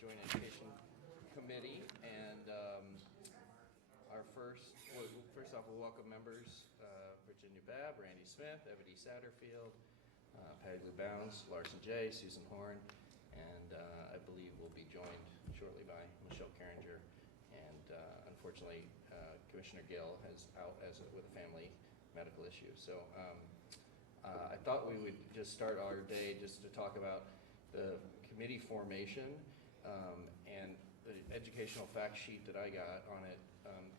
Joint Education Committee, and our first off, we'll welcome members, Virginia Babb, Randy Smith, Ebony Satterfield, Patty Lou Bounds, Larson J., Susan Horn, and I believe we'll be joined shortly by Michelle Carringer. And unfortunately, Commissioner Gill is out with a family medical issue. So I thought we would just start our day just to talk about the committee formation, and the educational fact sheet that I got on it.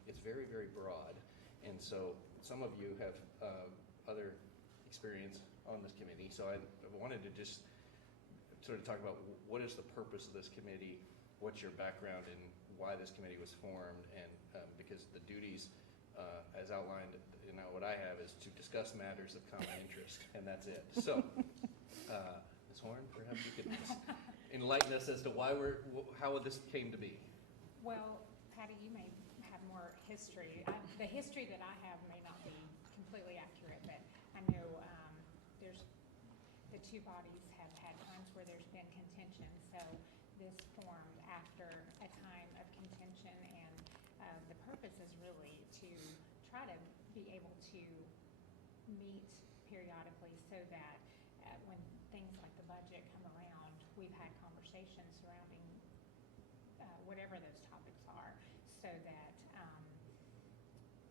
It's very, very broad, and so some of you have other experience on this committee, so I wanted to just sort of talk about what is the purpose of this committee, what's your background, and why this committee was formed, and because the duties, as outlined, what I have is to discuss matters of common interest, and that's it. So, Ms. Horn, perhaps you could just enlighten us as to how this came to be. Well, Patty, you may have more history. The history that I have may not be completely accurate, but I know the two bodies have had times where there's been contention, so this formed after a time of contention, and the purpose is really to try to be able to meet periodically so that when things like the budget come around, we've had conversations surrounding whatever those topics are, so that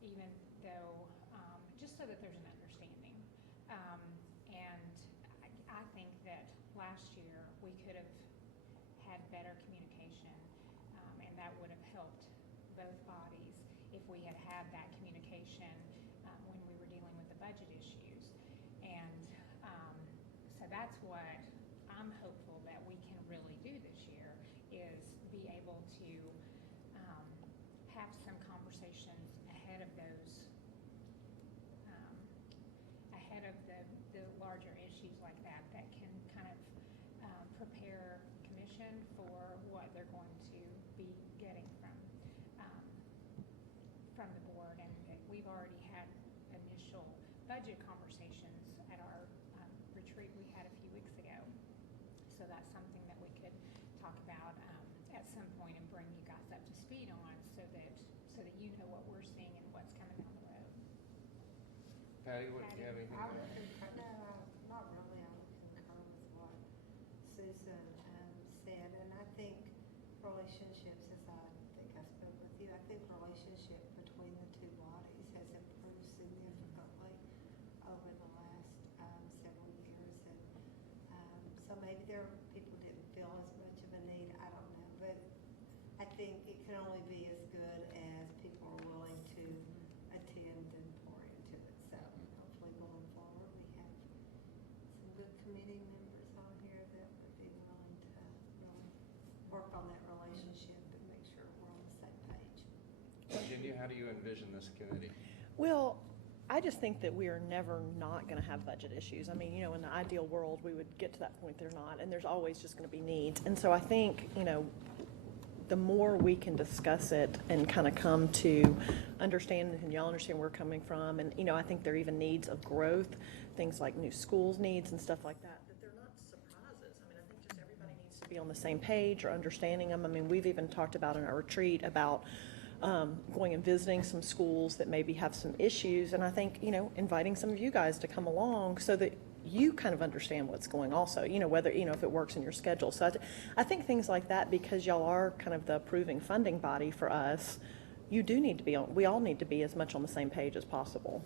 even though, just so that there's an understanding. And I think that last year we could have had better communication, and that would have helped both bodies if we had had that communication when we were dealing with the budget issues. And so that's what I'm hopeful that we can really do this year, is be able to have some conversations ahead of those, ahead of the larger issues like that can kind of prepare commission for what they're going to be getting from the board. And we've already had initial budget conversations at our retreat we had a few weeks ago. So that's something that we could talk about at some point and bring you guys up to speed on, so that you know what we're seeing and what's coming down the road. Patty, do you have anything? I would concur, no, not really. I would concur with what Susan said, and I think relationships, as I think I spoke with you, I think relationship between the two bodies has improved significantly over the last several years, and so maybe people didn't feel as much of a need. I don't know, but I think it can only be as good as people are willing to attend and pour into it. So hopefully going forward we have some good committee members on here that would be willing to really work on that relationship and make sure we're on the same page. Virginia, how do you envision this committee? Well, I just think that we are never not going to have budget issues. I mean, in the ideal world, we would get to that point. They're not, and there's always just going to be needs. And so I think, the more we can discuss it and kind of come to understand, and y'all understand where we're coming from, and, I think there are even needs of growth, things like new schools needs and stuff like that they're not surprises. I mean, I think just everybody needs to be on the same page or understanding them. I mean, we've even talked about in our retreat about going and visiting some schools that maybe have some issues, and I think, inviting some of you guys to come along so that you kind of understand what's going also, whether, if it works in your schedule. So I think things like that, because y'all are kind of the approving funding body for us, you do need to be we all need to be as much on the same page as possible.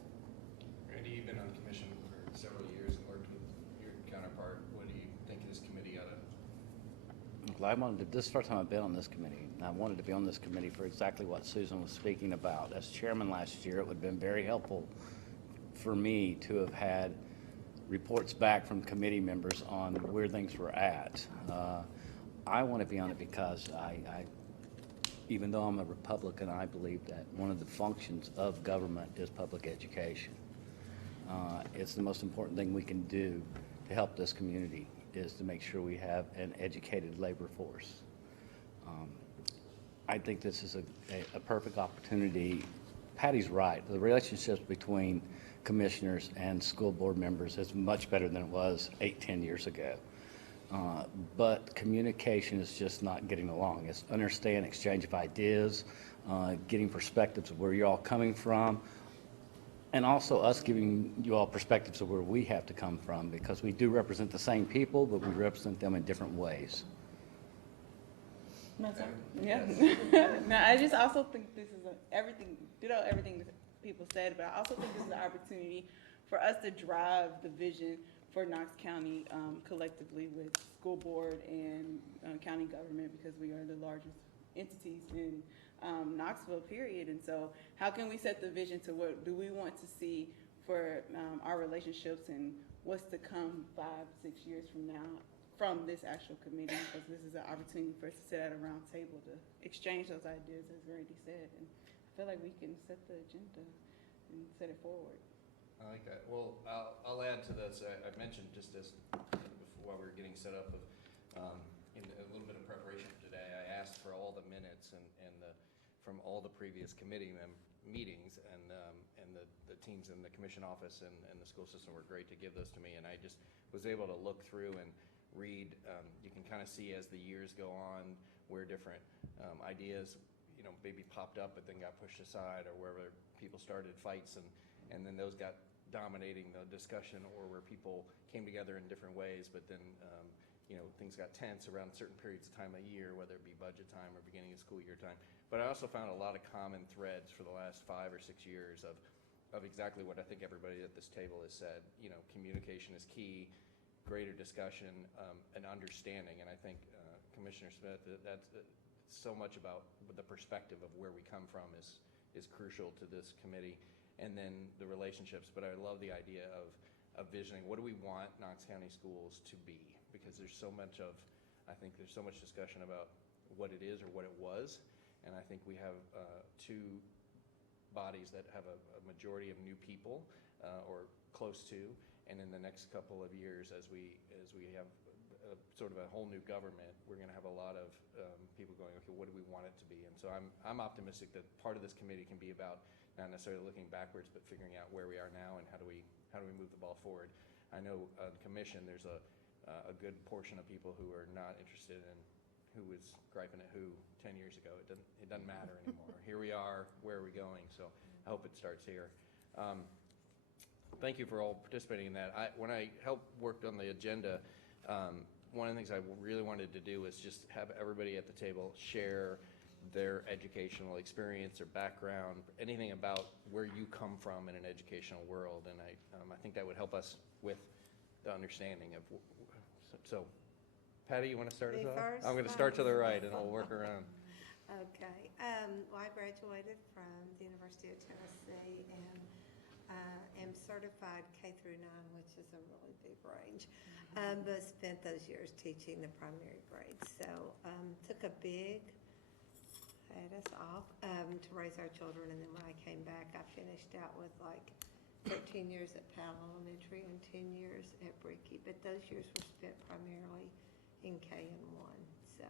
Randy, you've been on the commission for several years and worked with your counterpart. What do you think this committee ought to? Well, this is the first time I've been on this committee, and I wanted to be on this committee for exactly what Susan was speaking about. As chairman last year, it would have been very helpful for me to have had reports back from committee members on where things were at. I want to be on it because even though I'm a Republican, I believe that one of the functions of government is public education. It's the most important thing we can do to help this community, is to make sure we have an educated labor force. I think this is a perfect opportunity. Patty's right. The relationships between commissioners and school board members is much better than it was 8-10 years ago. but communication is just not getting along. It's understand, exchange of ideas, getting perspectives of where you're all coming from, and also us giving you all perspectives of where we have to come from, because we do represent the same people, but we represent them in different ways. My turn? Yeah. No, I just also think this is everything that people said, but I also think this is an opportunity for us to drive the vision for Knox County collectively with school board and county government, because we are the largest entities in Knoxville, period. And so how can we set the vision to what do we want to see for our relationships and what's to come 5-6 years from now from this actual committee, because this is an opportunity for us to sit at a round table to exchange those ideas, as Randy said. And I feel like we can set the agenda and set it forward. I like that. Well, I'll add to this. I mentioned just as while we were getting set up, in a little bit of preparation for today, I asked for all the minutes and from all the previous committee meetings, and the teams in the commission office and the school system were great to give those to me, and I just was able to look through and read. You can kind of see as the years go on where different ideas, maybe popped up but then got pushed aside, or wherever people started fights and then those got dominating the discussion, or where people came together in different ways, but then things got tense around certain periods of time of year, whether it be budget time or beginning of school year time. But I also found a lot of common threads for the last 5 or 6 years of exactly what I think everybody at this table has said. Communication is key, greater discussion, and understanding. And I think Commissioner Smith, that's so much about the perspective of where we come from is crucial to this committee, and then the relationships. But I love the idea of visioning, what do we want Knox County schools to be? Because there's so much discussion about what it is or what it was, and I think we have two bodies that have a majority of new people, or close to, and in the next couple of years, as we have sort of a whole new government, we're going to have a lot of people going, okay, what do we want it to be? And so I'm optimistic that part of this committee can be about not necessarily looking backwards, but figuring out where we are now and how do we move the ball forward. I know on commission there's a good portion of people who are not interested in who was griping at who 10 years ago. It doesn't matter anymore. Here we are. Where are we going? So I hope it starts here. Thank you for all participating in that. When I worked on the agenda, one of the things I really wanted to do was just have everybody at the table share their educational experience or background, anything about where you come from in an educational world, and I think that would help us with the understanding of. So, Patty, you want to start us Me off? first? I'm going to start to the right, and we'll work around. Okay. Well, I graduated from the University of Tennessee and am certified K through 9, which is a really big range, but spent those years teaching the primary grades. So took a big hiatus off to raise our children, and then when I came back, I finished out with like 13 years at Powell Elementary and 10 years at Brickey, but those years were spent primarily in K and 1. So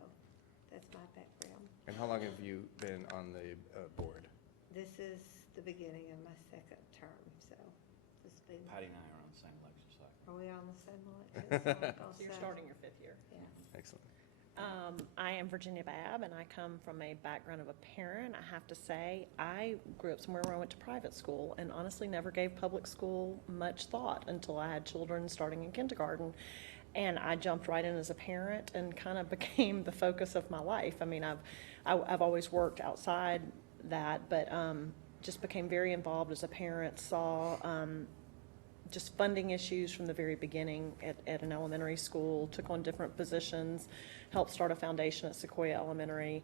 that's my background. And how long have you been on the board? This is the beginning of my second term, so this has been. Patty and I are on the same election cycle. Are we on the same election cycle? So you're starting your 5th year. Yeah. Excellent. I am Virginia Babb, and I come from a background of a parent. I have to say, I grew up somewhere where I went to private school and honestly never gave public school much thought until I had children starting in kindergarten. And I jumped right in as a parent and kind of became the focus of my life. I mean, I've always worked outside that, but just became very involved as a parent, saw just funding issues from the very beginning at an elementary school, took on different positions, helped start a foundation at Sequoia Elementary,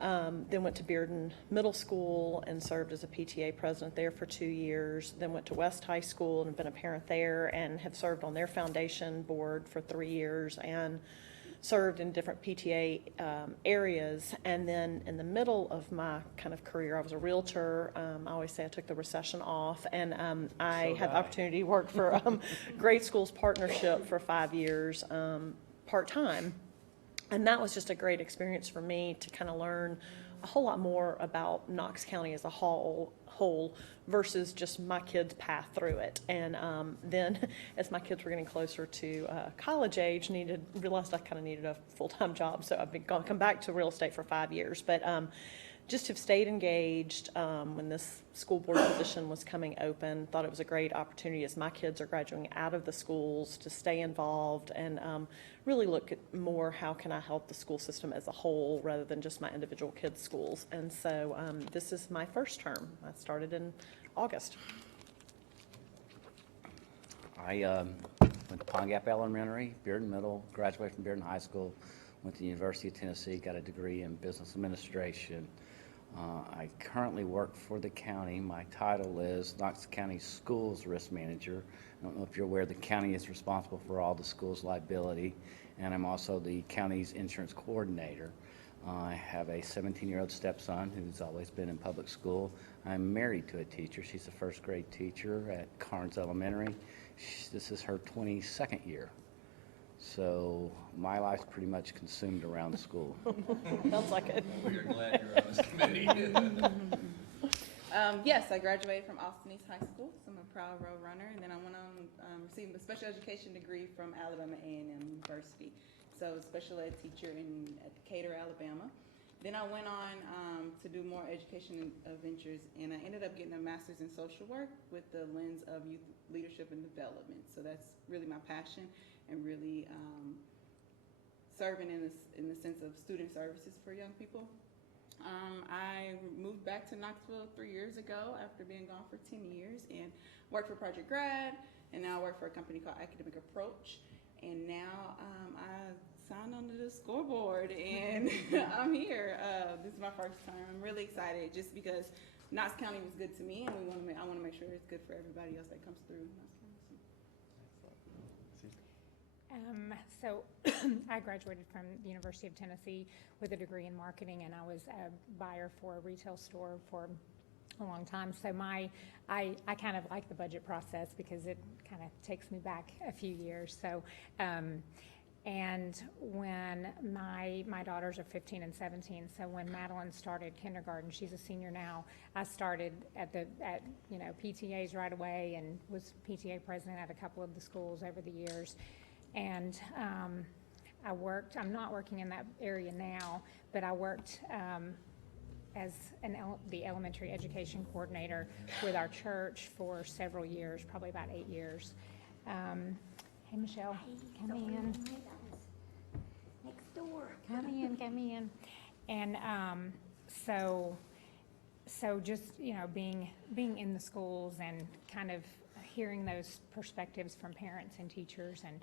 then went to Bearden Middle School and served as a PTA president there for 2 years, then went to West High School and have been a parent there and have served on their foundation board for 3 years and served in different PTA areas. And then in the middle of my kind of career, I was a realtor. I always say I took the recession off, and I had the opportunity to work for Great Schools Partnership for 5 years part-time. And that was just a great experience for me to kind of learn a whole lot more about Knox County as a whole whole versus just my kids' path through it. And then as my kids were getting closer to college age, realized I kind of needed a full-time job. So I've been come back to real estate for 5 years. But just have stayed engaged when this school board position was coming open. Thought it was a great opportunity as my kids are graduating out of the schools to stay involved and really look at more how can I help the school system as a whole rather than just my individual kids' schools. And so this is my first term. I started in August. I went to Pine Gap Elementary, Bearden Middle, graduated from Bearden High School, went to the University of Tennessee, got a degree in business administration. I currently work for the county. My title is Knox County Schools Risk Manager. I don't know if you're aware the county is responsible for all the schools' liability, and I'm also the county's insurance coordinator. I have a 17-year-old stepson who's always been in public school. I'm married to a teacher. She's a first grade teacher at Carnes Elementary. This is her 22nd year. So my life's pretty much consumed around school. Sounds like it. We are glad you're on this committee. Yes, I graduated from Austin East High School, so I'm a proud road runner. And then I went on receiving a special education degree from Alabama A&M University. So special ed teacher at Decatur, Alabama. Then I went on to do more education ventures, and I ended up getting a master's in social work with the lens of youth leadership and development. So that's really my passion, and really serving in the sense of student services for young people. I moved back to Knoxville 3 years ago after being gone for 10 years and worked for Project Grad, and now I work for a company called Academic Approach. And now I signed onto the scoreboard, and I'm here. This is my first time. I'm really excited just because Knox County was good to me, and I want to make sure it's good for everybody else that comes through Knox County. So I graduated from the University of Tennessee with a degree in marketing, and I was a buyer for a retail store for a long time. So I kind of like the budget process because it kind of takes me back a few years. So, and when my daughters are 15 and 17, so when Madeline started kindergarten, she's a senior now. I started at PTAs right away and was PTA president at a couple of the schools over the years. And I'm not working in that area now, but I worked as the elementary education coordinator with our church for several years, probably about 8 years. Hey, Michelle, come in. Next door. Come in. And so just, being in the schools and kind of hearing those perspectives from parents and teachers and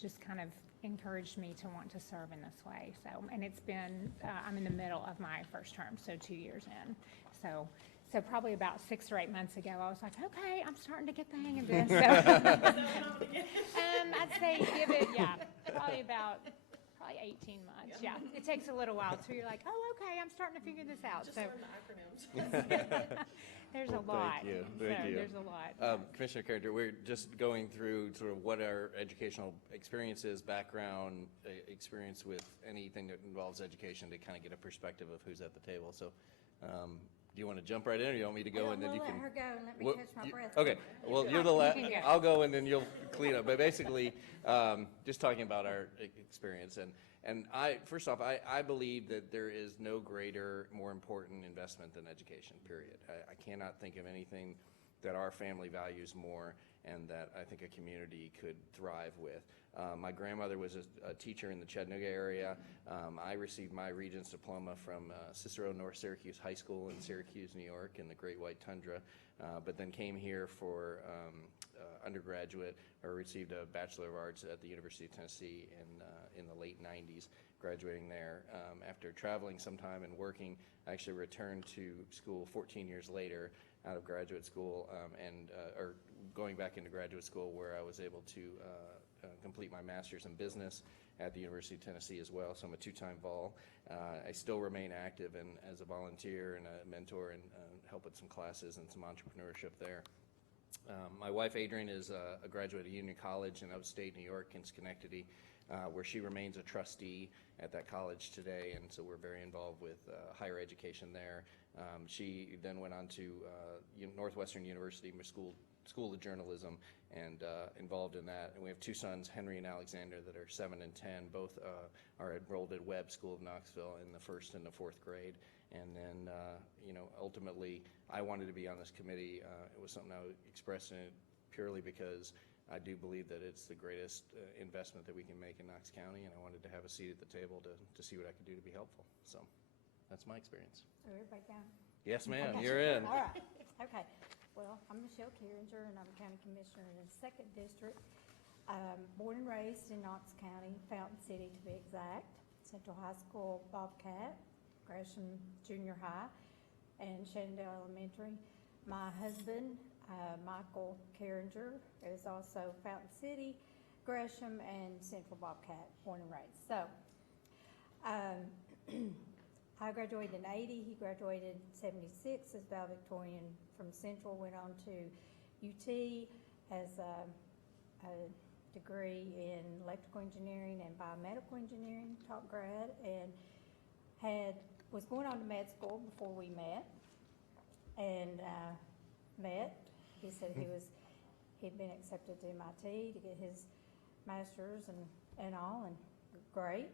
just kind of encouraged me to want to serve in this way. So, and it's been, I'm in the middle of my first term, so 2 years in. So probably about 6 or 8 months ago, I was like, okay, I'm starting to get the hang of this. So, I'd say give it, probably 18 months. Yeah, it takes a little while. So you're like, oh, okay, I'm starting to figure this out. Just So learn the acronyms. there's a lot. Thank you. There's a lot. Commissioner Carringer, we're just going through sort of what our educational experience is, background, experience with anything that involves education to kind of get a perspective of who's at the table. So do you want to jump right in, or do you want me to go and then you can? Let her go and let me Well, catch my breath. Okay, well, you're the last, I'll go and then you'll clean up. But basically, just talking about our experience. And first off, I believe that there is no greater, more important investment than education, period. I cannot think of anything that our family values more and that I think a community could thrive with. My grandmother was a teacher in the Chattanooga area. I received my Regents Diploma from Cicero North Syracuse High School in Syracuse, New York, in the Great White Tundra, but then came here for undergraduate, or received a Bachelor of Arts at the University of Tennessee in the late 90s, graduating there. After traveling some time and working, I actually returned to school 14 years later out of graduate school, or going back into graduate school, where I was able to complete my master's in business at the University of Tennessee as well. So I'm a 2-time vol. I still remain active as a volunteer and a mentor, and help with some classes and some entrepreneurship there. My wife, Adrienne, is a graduate of Union College in upstate New York in Schenectady, where she remains a trustee at that college today, and so we're very involved with higher education there, She then went on to Northwestern University School of Journalism and involved in that. And we have two sons, Henry and Alexander, that are 7 and 10. Both are enrolled at Webb School of Knoxville in the 1st and the 4th grade. And then, ultimately, I wanted to be on this committee. It was something I expressed in it purely because I do believe that it's the greatest investment that we can make in Knox County, and I wanted to have a seat at the table to see what I could do to be helpful. So that's my experience. So everybody down? Yes, ma'am, Okay. you're in. All right, okay. Well, I'm Michelle Carringer, and I'm County Commissioner in the 2nd District. Born and raised in Knox County, Fountain City to be exact, Central High School, Bobcat, Gresham Junior High, and Shenandoah Elementary. My husband, Michael Carringer, is also Fountain City, Gresham, and Central Bobcat, born and raised. So, I graduated in 80, he graduated in 76 as valedictorian from Central, went on to UT, has a degree in electrical engineering and biomedical engineering, top grad, and was going on to med school before we met, and met. He said he'd been accepted to MIT to get his master's and all, and great.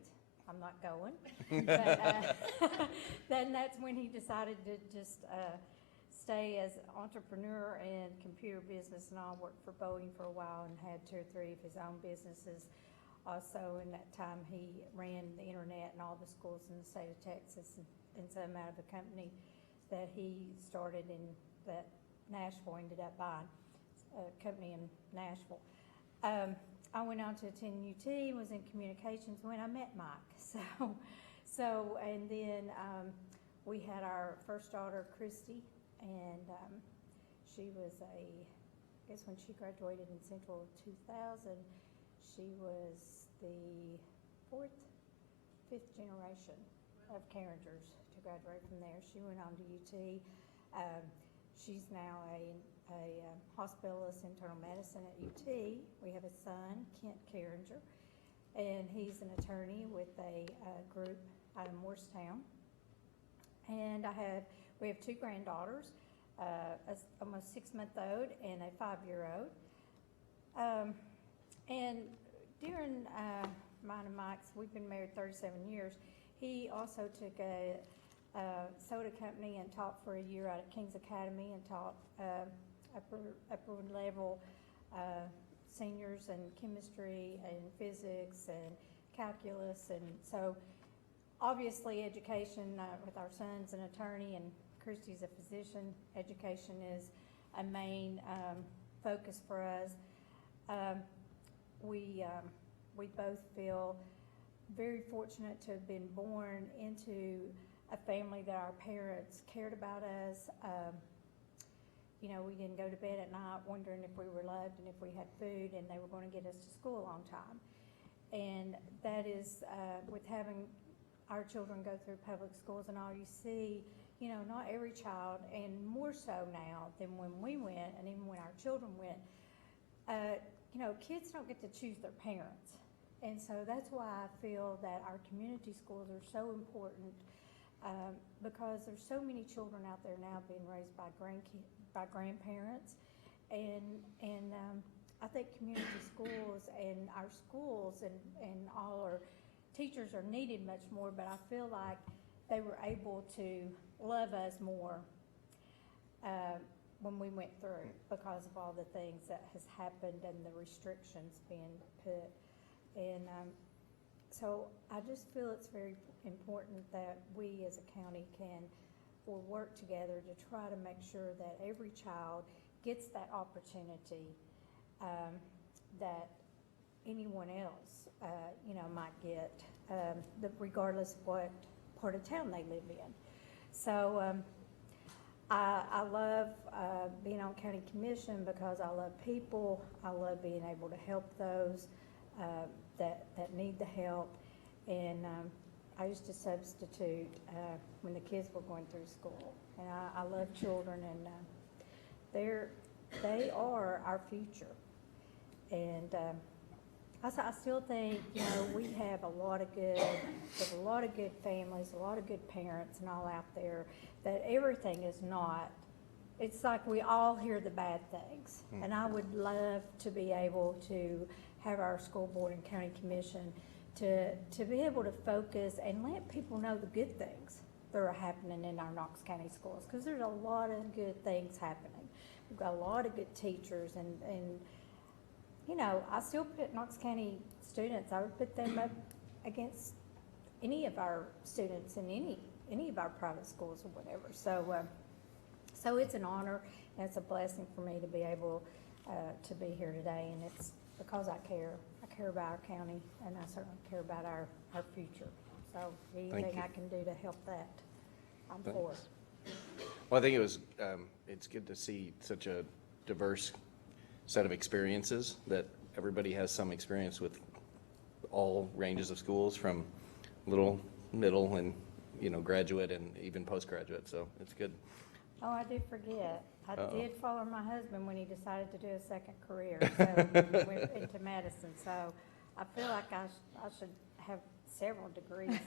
I'm not going. But then that's when he decided to just stay as entrepreneur in computer business and all. Worked for Boeing for a while and had 2 or 3 of his own businesses. Also, in that time, he ran the internet and all the schools in the state of Texas, and some out of a company that he started in that Nashville ended up buying, a company in Nashville. I went on to attend UT, was in communications when I met Mike. And then we had our first daughter, Christy, and she was I guess when she graduated in Central 2000, she was the 5th generation of Carringers to graduate from there. She went on to UT. She's now a hospitalist internal medicine at UT. We have a son, Kent Carringer, and he's an attorney with a group out of Morristown. And we have 2 granddaughters, almost 6-month-old and a 5-year-old. And during mine and Mike's, we've been married 37 years. He also took a soda company and taught for a year out at King's Academy and taught upper level seniors in chemistry and physics and calculus. And so obviously education with our son's an attorney and Christy's a physician. Education is a main focus for us. We both feel very fortunate to have been born into a family that our parents cared about us. We didn't go to bed at night wondering if we were loved and if we had food, and they were going to get us to school on time. And that is, with having our children go through public schools and all, you see, not every child, and more so now than when we went, and even when our children went, kids don't get to choose their parents. And so that's why I feel that our community schools are so important, because there's so many children out there now being raised by grandparents, and I think community schools and our schools and all our teachers are needed much more, but I feel like they were able to love us more when we went through, because of all the things that has happened and the restrictions being put. And so I just feel it's very important that we as a county will work together to try to make sure that every child gets that opportunity that anyone else, might get, regardless of what part of town they live in. So I love being on county commission because I love people. I love being able to help those that need the help. And I used to substitute when the kids were going through school. And I love children, and they are our future. And I still think, you know, we have a lot of good, there's a lot of good families, a lot of good parents and all out there, that everything is not, it's like we all hear the bad things. And I would love to be able to have our school board and county commission to be able to focus and let people know the good things that are happening in our Knox County schools, because there's a lot of good things happening. We've got a lot of good teachers and you know, I still put Knox County students, I would put them up against any of our students in any of our private schools or whatever. So it's an honor and it's a blessing for me to be able to be here today, and it's because I care. I care about our county, and I certainly care about our future. So anything you. I can do to help that, I'm for. Well, I think it's good to see such a diverse set of experiences, that everybody has some experience with all ranges of schools, from little, middle, and, you know, graduate and even postgraduate, so it's good. Oh, I did forget. I Uh-oh. did follow my husband when he decided to do a second career, so he went into medicine. So I feel like I should have several degrees.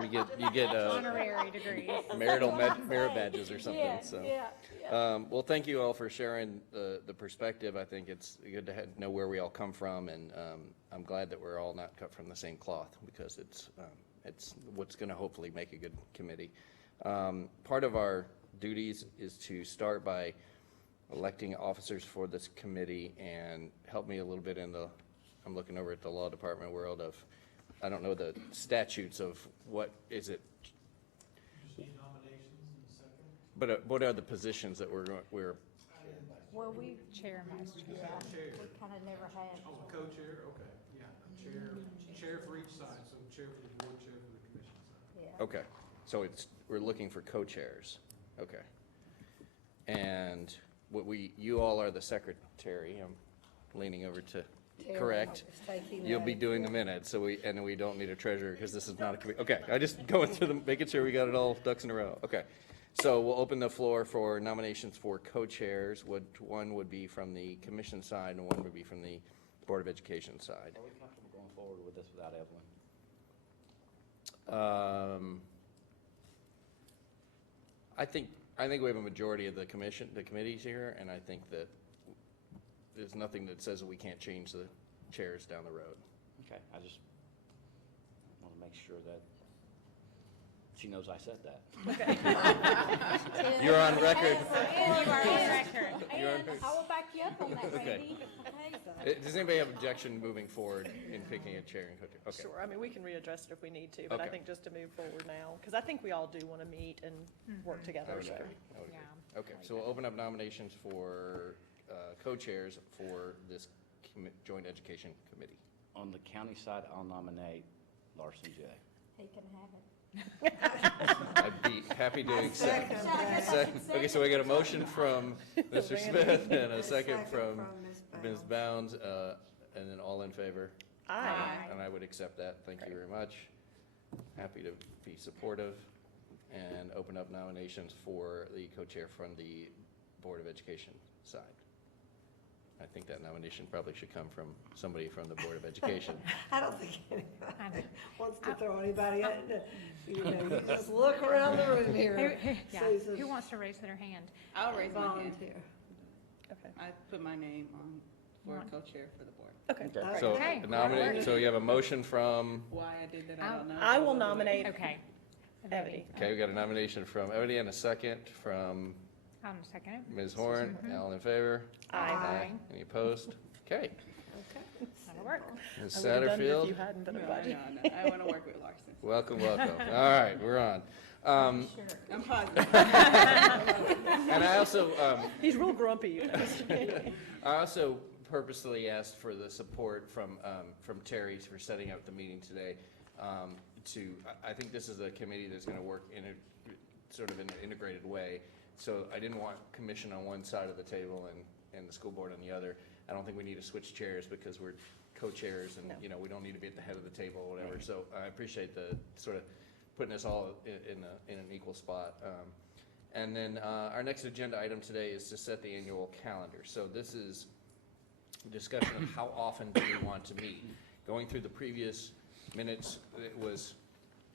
You get Honorary degrees. merit badges or something, Yeah, so. yeah. Well, thank you all for sharing the perspective. I think it's good to know where we all come from, and I'm glad that we're all not cut from the same cloth, because it's what's going to hopefully make a good committee. Part of our duties is to start by electing officers for this committee, and help me a little bit I'm looking over at the law department world of, I don't know the statutes of what is it, Just need nominations in a second. but what are the positions that we're Well, we, Chair and vice chair. yeah, Chair. we kind of never had. Oh, co-chair, okay, yeah, chair for each side, so chair for the board, chair for the commission side. Yeah. Okay, so we're looking for co-chairs, okay. And you all are the secretary, I'm leaning over to, correct? You'll be doing the minutes, and we don't need a treasurer, because this is not a committee. Okay, I just going through making sure we got it all ducks in a row, okay. So we'll open the floor for nominations for co-chairs. One would be from the commission side, and one would be from the Board of Education side. Are we comfortable going forward with this without Evelyn? I think we have a majority of the committees here, and I think that there's nothing that says that we can't change the chairs down the road. Okay, I just want to make sure that she knows I said that. You're on record. And you are on record. You're on And record. I will back you up on that, Okay. Randy. Okay. Does anybody have objection moving forward in picking a chair and co-chair? Okay. Sure, I mean, we can readdress it if we need to, but I Okay. think just to move forward now, because I think we all do want to meet and work I together, would so. agree. I would agree. Yeah. Okay, so we'll open up nominations for co-chairs for this Joint Education Committee. On the county side, I'll nominate Larson J. He can have it. I'd be happy to accept. Okay, so we got a motion from Mr. Smith and a second from Ms. Bounds, and then all in favor? Aye. And I would accept that. Thank you very much. Happy to be supportive, and open up nominations for the co-chair from the Board of Education side. I think that nomination probably should come from somebody from the Board of Education. I don't think I anybody know. wants to throw anybody out. You know, you just look around the room here. Yeah, Susan. who wants to raise their hand? I'll raise my hand. Volunteer. Okay. I put my name on for One. co-chair for the board. Okay. So Okay. nominate, so you have a motion from, Why I did that, I don't know. I will nominate Okay. Ebony. okay, we got a nomination from Ebony and a second from I'll second it. Ms. Horn. All in favor? Aye. Any opposed? Okay. That'll work. Ms. I would've done it if Satterfield, you hadn't, but No, I'm glad you. no, I want to work with Larson. welcome. All right, we're on. Sure. I'm positive. And I also, He's real grumpy. I also purposely asked for the support from Terry for setting up the meeting today. I think this is a committee that's gonna work in a, sort of in an integrated way. So I didn't want commission on one side of the table and the school board on the other. I don't think we need to switch chairs because we're co-chairs and, No. you know, we don't need to be at the head of the table or whatever. So I appreciate the sort of putting us all in an equal spot. And then our next agenda item today is to set the annual calendar. So this is discussion of how often do we want to meet. Going through the previous minutes, it was,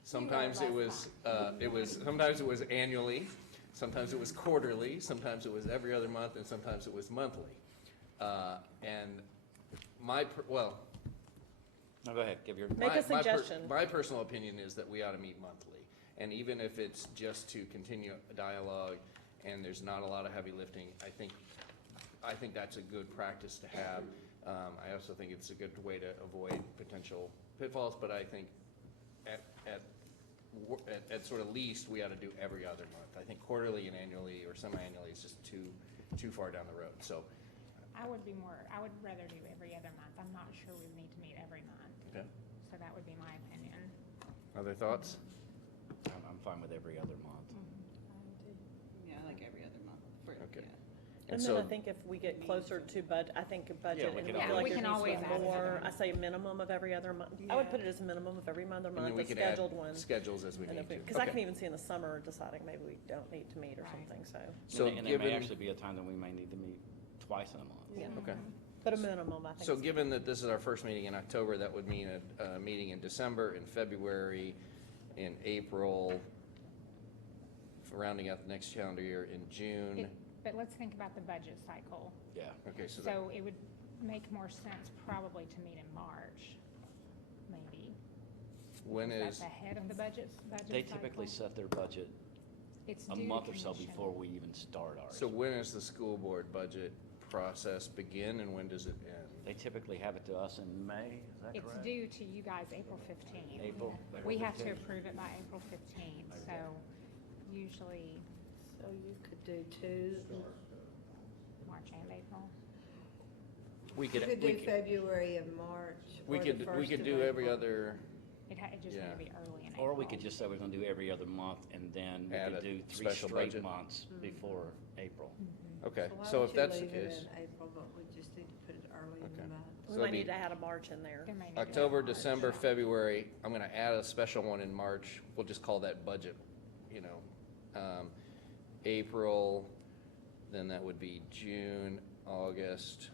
sometimes it was annually, sometimes it was quarterly, sometimes it was every other month, and sometimes it was monthly. And well, No, go ahead, give your, Make a suggestion. My personal opinion is that we ought to meet monthly. And even if it's just to continue a dialogue and there's not a lot of heavy lifting, I think that's a good practice to have. I also think it's a good way to avoid potential pitfalls, but I think at sort of least, we ought to do every other month. I think quarterly and annually or semi-annually is just too far down the road, so. I would rather do every other month. I'm not sure we need to meet every month. Okay. So that would be my opinion. Other thoughts? I'm fine with every other month. Yeah, I like every other month. Okay. And then I think if we get closer to I think a budget, we and can we feel always- like we there can needs to always be add more, another I say a minimum of every other month. I would put it as a minimum of every other And month, then we a could add scheduled one. schedules as we And need if to. we, because I Okay. can even see in the summer deciding maybe we don't need to meet or Right. something, so. So And there may given, actually be a time that we may need to meet twice in a month. Yeah. okay. But a minimum, I think. So is- given that this is our first meeting in October, that would mean a meeting in December, in February, in April, rounding out the next calendar year in June. But let's think about the budget cycle. Yeah. Okay, so So it would make more sense probably to meet in March, maybe. when That's is, ahead of the budget They cycle. typically set their budget It's a due to month or so commission. before we even start ours. so when does the school board budget process begin and when does it end? They typically have it to us in May, is that It's correct? due to you guys April 15th. April? We have to 15th. approve it by April 15th, so usually So you could do two, March and April. We you could, could we do could, February and March. We or the could first of do every April. other, It just Yeah. had to be early in April. or we could just say we're gonna do every other month and then we Add could a do 3 special straight budget. months before April. okay, why so don't if you that's the leave it case, in April, but we just need to put it early in the Okay. month. We so might it'd be- need to add a March in there. There may need to be October, March. December, February, I'm gonna add a special one in March, we'll just call that budget, you know. April, then that would be June, August,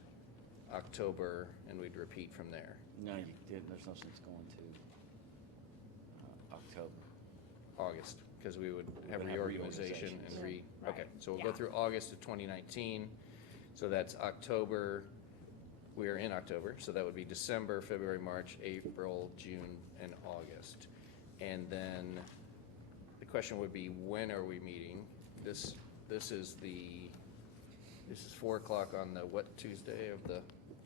October, and we'd repeat from there. No, you did, there's no sense going to October. August, because we would have would have reorganization and reorganizations. okay, Right, so we'll go yeah. through August of 2019, so that's October, we are in October, so that would be December, February, March, April, June, and August. And then the question would be, when are we meeting? This is 4 o'clock on the, what Tuesday of the?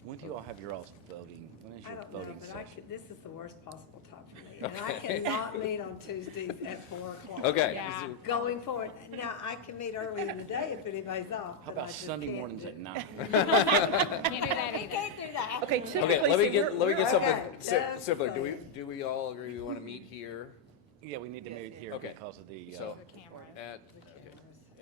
When do you all have your all's voting? When is I your don't know, voting but I session? could, this is the worst possible time for me. And I Okay. cannot meet on Tuesdays at 4 o'clock. Okay. Yeah. Going forward, now, I can meet early in the day if anybody's off. How but I about just Sunday can't mornings do- at 9? Can't do that either. Can't do that. Okay, Okay, typically, let me see, get, let me get something Okay, that's simpler. fine. Do we all agree we want to meet here Yeah, we need to meet here Okay. because of the, So- The camera. at,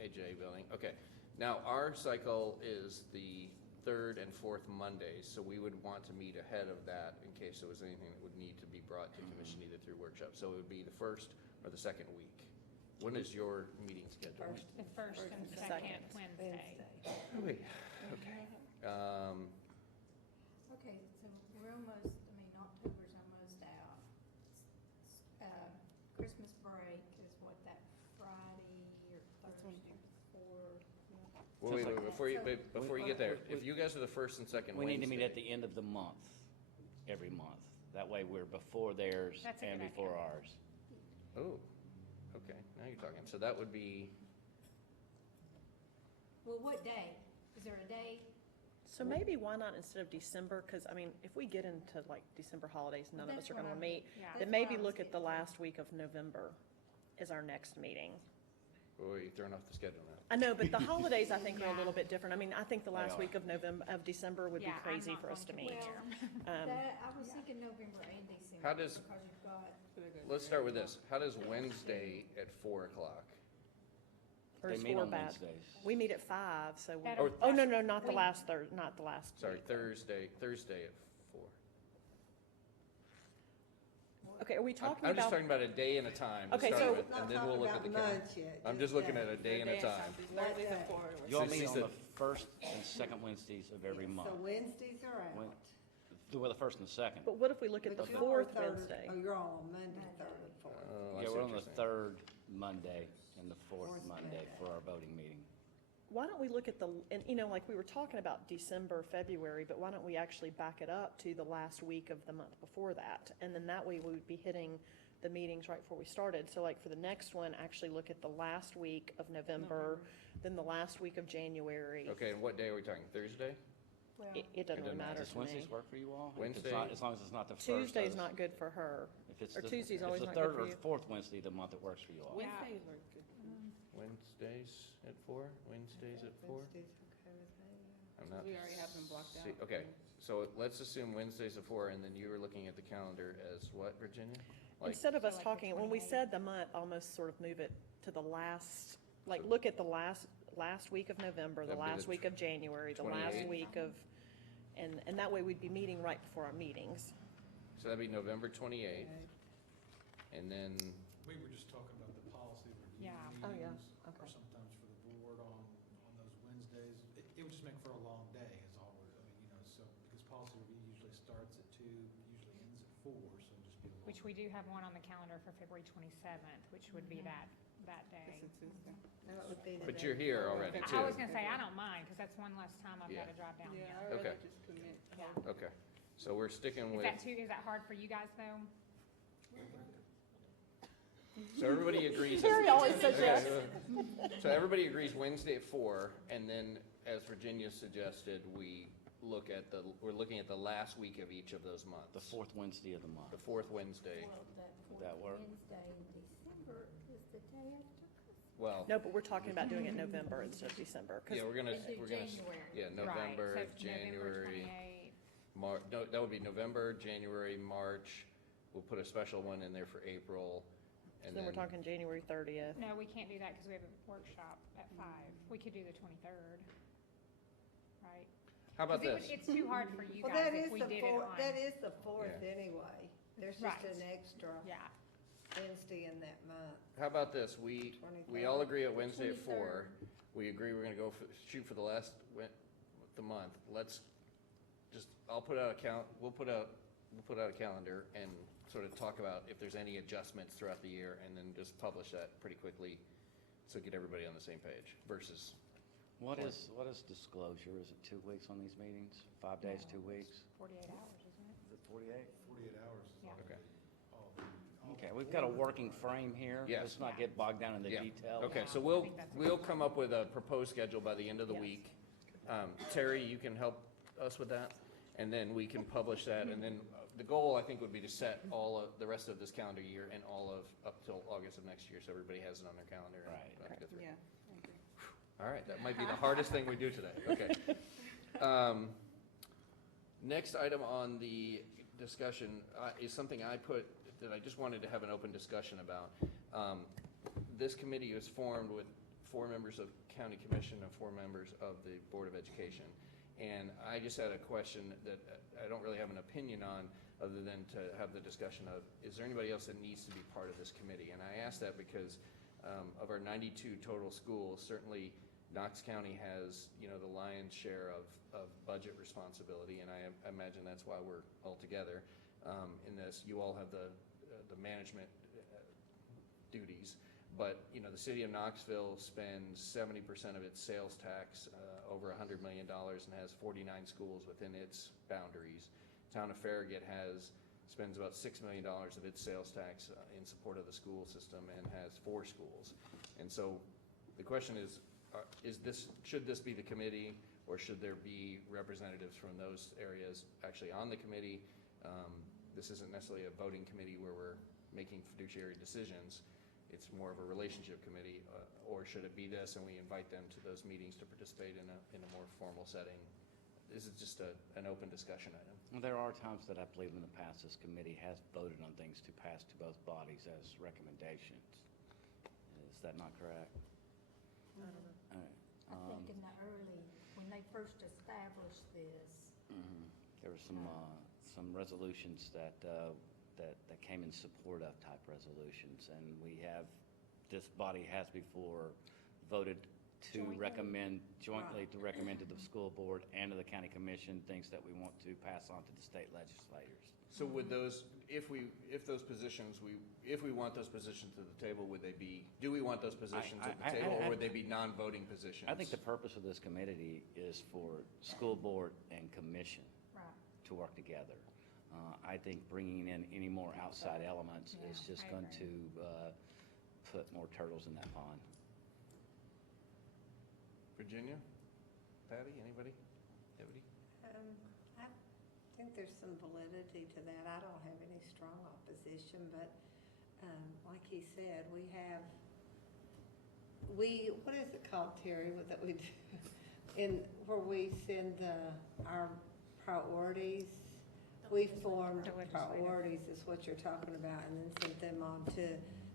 AJ Building? Okay. Now, our cycle is the third and fourth Mondays, so we would want to meet ahead of that in case there was anything that would need to be brought to commission either through workshops. So it would be the first or the second week. When is your meeting scheduled? The first and Second. second Wednesday. Okay. Okay, so we're almost, October's almost out. Christmas break is what, that Friday or Thursday before? Well, wait, wait, before you get there, We- if you guys are the first and second we need to meet at Wednesday- the end of the month, every month. That way we're before theirs That's a and good before idea. ours. Oh, okay, now you're talking. So that would be, Well, what day? Is there a day? So maybe why not instead of December, because, if we get into like December holidays, none of That's us are what gonna I'm- meet, Yeah. That's then what maybe I was look at the getting to. last week of November is our next meeting. oh, you're throwing off the schedule now. I know, but the holidays, I think, are a Yeah. little bit different. I think the last are. week of December would be Yeah, I'm crazy not for us to going meet. Well, Um, that, I was thinking November and December. How does- Because you've got, Let's start with this. How does Wednesday at 4 o'clock? Or They is meet 4 on bad? Wednesdays. We meet at 5, so we, Better- oh, no, not the We- last not the last. Sorry, week. Thursday at 4. Okay, are we talking I'm just about, talking about a day and a time to Okay, start so- with, Not and then we'll talking look at the about calendar. months yet. I'm just looking at a day and a time. Thursdays and Fridays. You all So meet she's on the the first and second Wednesdays of every Yeah, month. So Wednesdays are When- out. Well, the first and the second. But what if we look at the But you're fourth third- Wednesday? Oh, you're all on Monday, third and fourth. Oh, I Yeah, see we're what on you're the saying. third Monday and the fourth Fourth Monday Monday. for our voting meeting. Why don't we look at the, and you know, like we were talking about December, February, but why don't we actually back it up to the last week of the month before that? And then that way we would be hitting the meetings right before we started. So like for the next one, actually look at the last week of November, then the last week of January. Okay, and what day are we talking? Thursday? Well, It doesn't really doesn't matter. matter Does to me. Wednesdays work for you all? If it's Wednesday- not- As long as it's not the first. Tuesday's of- not good for her. If it's or the- Tuesday's if always it's not the good third for or you. the fourth Wednesday of the month, it works for you all. Wednesdays work good. Wednesdays at 4? Wednesdays at 4? Wednesdays okay with me, yeah. I'm not. We already have them blocked see- out. Okay, so let's assume Wednesdays at 4, and then you were looking at the calendar as what, Virginia? Like, Instead of So us like the talking, when we 28th? said the month, almost sort of move it to the last, like, look at the last week of November, the That'd be the last week of January, the last 28th. week of, and that way we'd be meeting right before our meetings. so that'd be November 28th, and then, We were just talking about the policy review Yeah. Oh, yeah. meetings, Okay. or sometimes for the board on those Wednesdays. It would just make for a long day is all, I mean, so, because policy review usually starts at 2, usually ends at 4, so it'd just be a long. which we do have one on the calendar for February 27th, which would be that day. It's a Tuesday. That would be the but day you're here before. already, I too. was gonna say, I don't mind, because that's one less time I've Yeah. gotta drive down Yeah, here. I'd rather Okay. just commit. Yeah. Okay, so we're sticking Is with, that is that hard for you guys, though? so everybody agrees. Terry always says yes. So everybody agrees Wednesday at 4, and then, as Virginia suggested, we're looking at the last week of each of those months. The fourth Wednesday of the month. The fourth Wednesday, Well, that that fourth work? Wednesday in December is the day after Christmas. well, No, but we're talking about doing it November instead of December, 'cause yeah, we're gonna, We do we're gonna, January. yeah, November, Right, so January, November 28th. no, that would be November, January, March. We'll put a special one in there for April, and then then. we're talking January 30th. No, we can't do that because we have a workshop at 5. We could do the 23rd, right? How about 'Cause it would- this? It's too hard for you Well, guys that if is we the did it fourth, on. that is the fourth Yeah. anyway. There's just Right. an extra Yeah, Wednesday in that month. How about this? We 23rd. all agree at Wednesday at 4. 23rd. We agree we're gonna go shoot for the last the month. Let's just, we'll put out a calendar and sort of talk about if there's any adjustments throughout the year, and then just publish that pretty quickly, so get everybody on the same page versus, What is disclosure? Is it 2 weeks on these meetings? 5 days, 2 weeks? 48 hours, isn't it? Is it 48? 48 hours is Yeah. Okay. all the. Okay, we've got a working frame here. Yes. Let's not get bogged down in the yeah. details. Okay, Yeah, so I think that's a we'll good come up with a proposed schedule by the end of the Yes. week. Terry, you can help us with that, and then we can publish that, and then the goal, I think, would be to set all of the rest of this calendar year and all of, up till August of next year, so everybody has it on their calendar. and Right. not to go through. Yeah, I agree. All right, that might be the hardest thing we do today, okay. Next item on the discussion is something I put, that I just wanted to have an open discussion about. This committee is formed with 4 members of county commission and 4 members of the Board of Education. And I just had a question that I don't really have an opinion on, other than to have the discussion of, is there anybody else that needs to be part of this committee? And I ask that because of our 92 total schools, certainly Knox County has, the lion's share of budget responsibility, and I imagine that's why we're all together in this. You all have the management duties, but, the city of Knoxville spends 70% of its sales tax, over $100 million, and has 49 schools within its boundaries. Town of Farragut spends about $6 million of its sales tax in support of the school system and has 4 schools. And so the question is should this be the committee, or should there be representatives from those areas actually on the committee? This isn't necessarily a voting committee where we're making fiduciary decisions. It's more of a relationship committee, or should it be this, and we invite them to those meetings to participate in a more formal setting? This is just an open discussion item. Well, there are times that I believe in the past, this committee has voted on things to pass to both bodies as recommendations. Is that not correct? I don't know. All right. I think in the early, when they first established this, There were some resolutions that came in support of type resolutions, and this body has before voted to Jointly? recommend, jointly to recommend to the school board and to the county commission things that we want to pass on to the state legislators. So would those, if those positions, if we want those positions to the table, would they be, do we want those positions at the table, or would they be non-voting positions? I think the purpose of this committee is for school board and commission Right. to work together. I think bringing in any more outside elements is Yeah, just I going agree. to put more turtles in that pond. Virginia? Patty, anybody? Ebony? I think there's some validity to that. I don't have any strong opposition, but, like he said, what is it called, Terry, that we do? Where we send our priorities? We formed The legislative. priorities is what you're talking about, and then sent them on to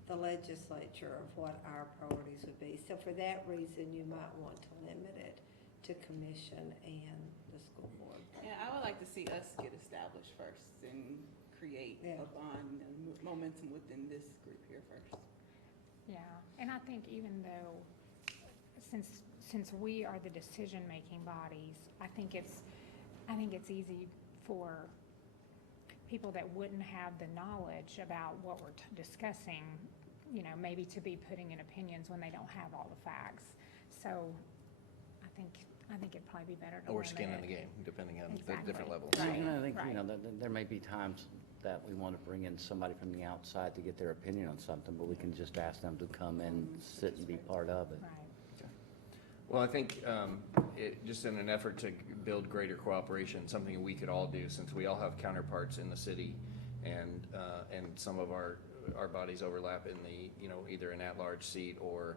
the legislature of what our priorities would be. So for that reason, you might want to limit it to commission and the school board. Yeah, I would like to see us get established first and create Yeah. a bond and momentum within this group here first. Yeah, and I think even though, since we are the decision-making bodies, I think it's easy for people that wouldn't have the knowledge about what we're discussing, maybe to be putting in opinions when they don't have all the facts. So I think it'd probably be better to Or limit skin in it. the game, depending on the Exactly. different levels. Right, And I think, right. there may be times that we want to bring in somebody from the outside to get their opinion on something, but we can just ask them to come and sit and be part of it. Right. Well, I think just in an effort to build greater cooperation, something we could all do, since we all have counterparts in the city, and some of our bodies overlap in the, either an at-large seat, or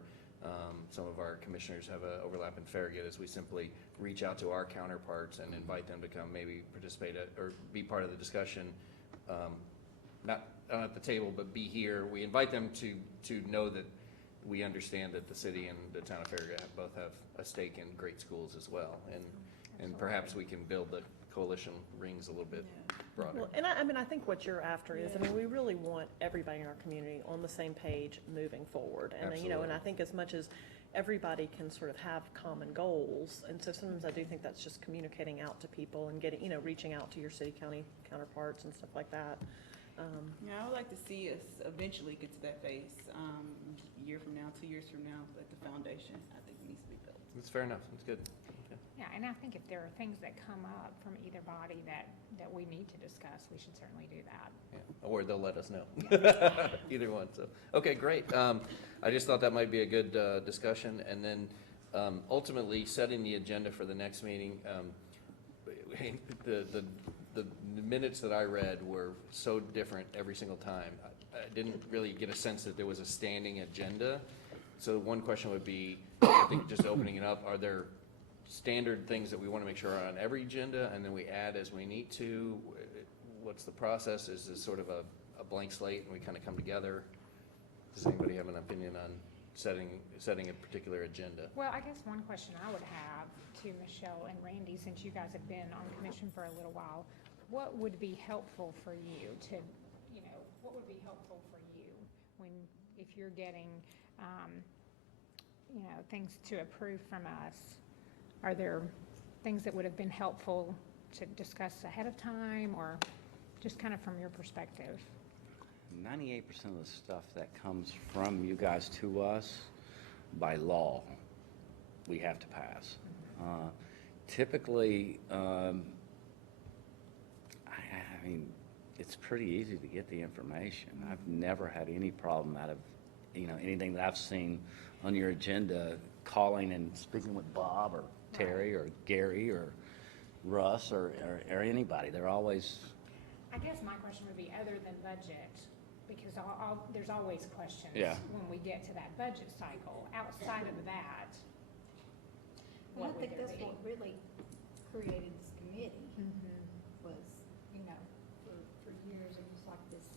some of our commissioners have an overlap in Farragut, is we simply reach out to our counterparts and invite them to come maybe participate or be part of the discussion, not at the table, but be here. We invite them to know that we understand that the city and the town of Farragut both have a stake in great schools as well, and perhaps we can build the coalition rings a little bit broader. Well, and I think what you're after is, we really want everybody in our community on the same page moving forward. And, and I Absolutely. think as much as everybody can sort of have common goals, and so sometimes I do think that's just communicating out to people and getting, reaching out to your city, county counterparts and stuff like that. Yeah, I would like to see us eventually get to that phase, a year from now, 2 years from now, that the foundation, I think, needs to be built. That's fair enough, that's good. Yeah, and I think if there are things that come up from either body that we need to discuss, we should certainly do that. Yeah, or they'll let us know. Either one, so. Okay, great. I just thought that might be a good discussion, and then ultimately setting the agenda for the next meeting. The minutes that I read were so different every single time. I didn't really get a sense that there was a standing agenda. So one question would be, I think just opening it up, are there standard things that we want to make sure are on every agenda, and then we add as we need to? What's the process? Is this sort of a blank slate and we kind of come together? Does anybody have an opinion on setting a particular agenda? Well, I guess one question I would have to Michelle and Randy, since you guys have been on commission for a little while, what would be helpful for you to, what would be helpful for you if you're getting, things to approve from us? Are there things that would have been helpful to discuss ahead of time, or just kind of from your perspective? 98% of the stuff that comes from you guys to us, by law, we have to pass. Typically, I mean, it's pretty easy to get the information. I've never had any problem out of, anything that I've seen on your agenda, calling and speaking with Bob or Terry or Gary or Russ or anybody. They're always. I guess my question would be, other than budget, because there's always questions Yeah. when we get to that budget cycle. Outside of that, Well, what I would think there that's be? what really created this committee, Mhm. was, for years, it was like this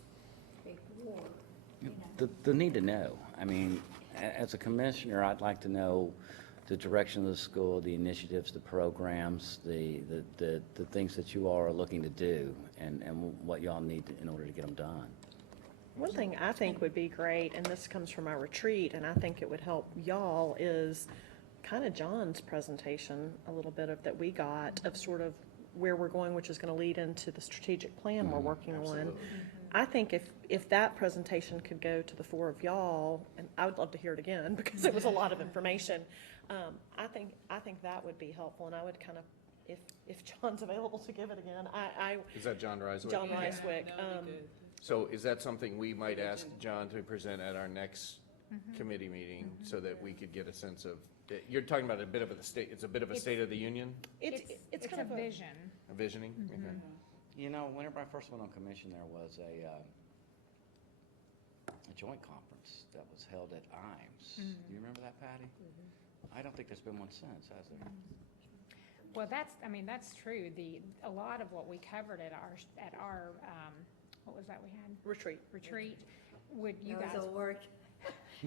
big war, The need to know. I mean, as a commissioner, I'd like to know the direction of the school, the initiatives, the programs, the things that you all are looking to do, and what y'all need in order to get them done. One thing I think would be great, and this comes from our retreat, and I think it would help y'all, is kind of John's presentation, a little bit of that we got of sort of where we're going, which is going to lead into the strategic plan we're working on. Absolutely. I think if that presentation could go to the four of y'all, and I would love to hear it again because it was a lot of information. I think that would be helpful, and I would kind of, if John's available to give it again, Is that John Ryswick? John Ryswick. So is that something we might ask John to present at our next committee meeting so that we could get a sense of, you're talking about a bit of a state, it's a bit of a state of the union, It's kind a of a vision. a visioning? Okay. You know, whenever I first went on commission, there was a joint conference that was held at IMES. Do you remember that, Patty? I don't think there's been one since, has there? Well, that's true. A lot of what we covered at our, what was that we had? retreat. Retreat, would you It guys? was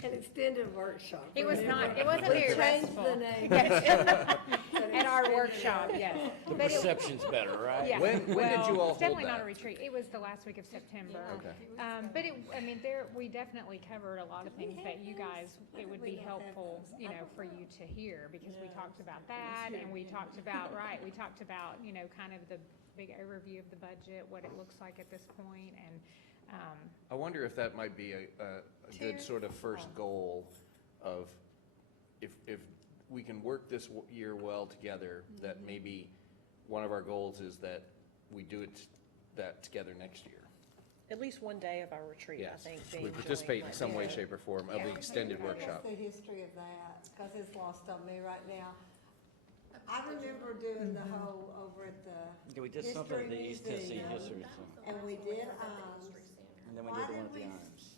an extended workshop. It was remember? not, it wasn't We very changed restful. the name. At our workshop, yes. The But it- perception's better, right? Yeah. When did you Well, all it's hold definitely not that? a retreat. It was the last week of September. Okay. But we definitely covered a lot of things that you guys, it would be helpful, for you to hear, because we talked about that, and we talked about, we talked about, kind of the big overview of the budget, what it looks like at this point, and, I wonder if that might be a good sort of first goal of, if we can work this year well together, that maybe one of our goals is that we do that together next year. At least one day of our retreat, I Yes, think. we being participate in joint. some way, Yeah. shape, or form of the extended What's workshop. the history of that? Because it's lost on me right now. I remember doing the whole over at the, Yeah, we did something at the History East Tennessee Museum. History Center, and we did, and then we Why did the one at did the we- IMES.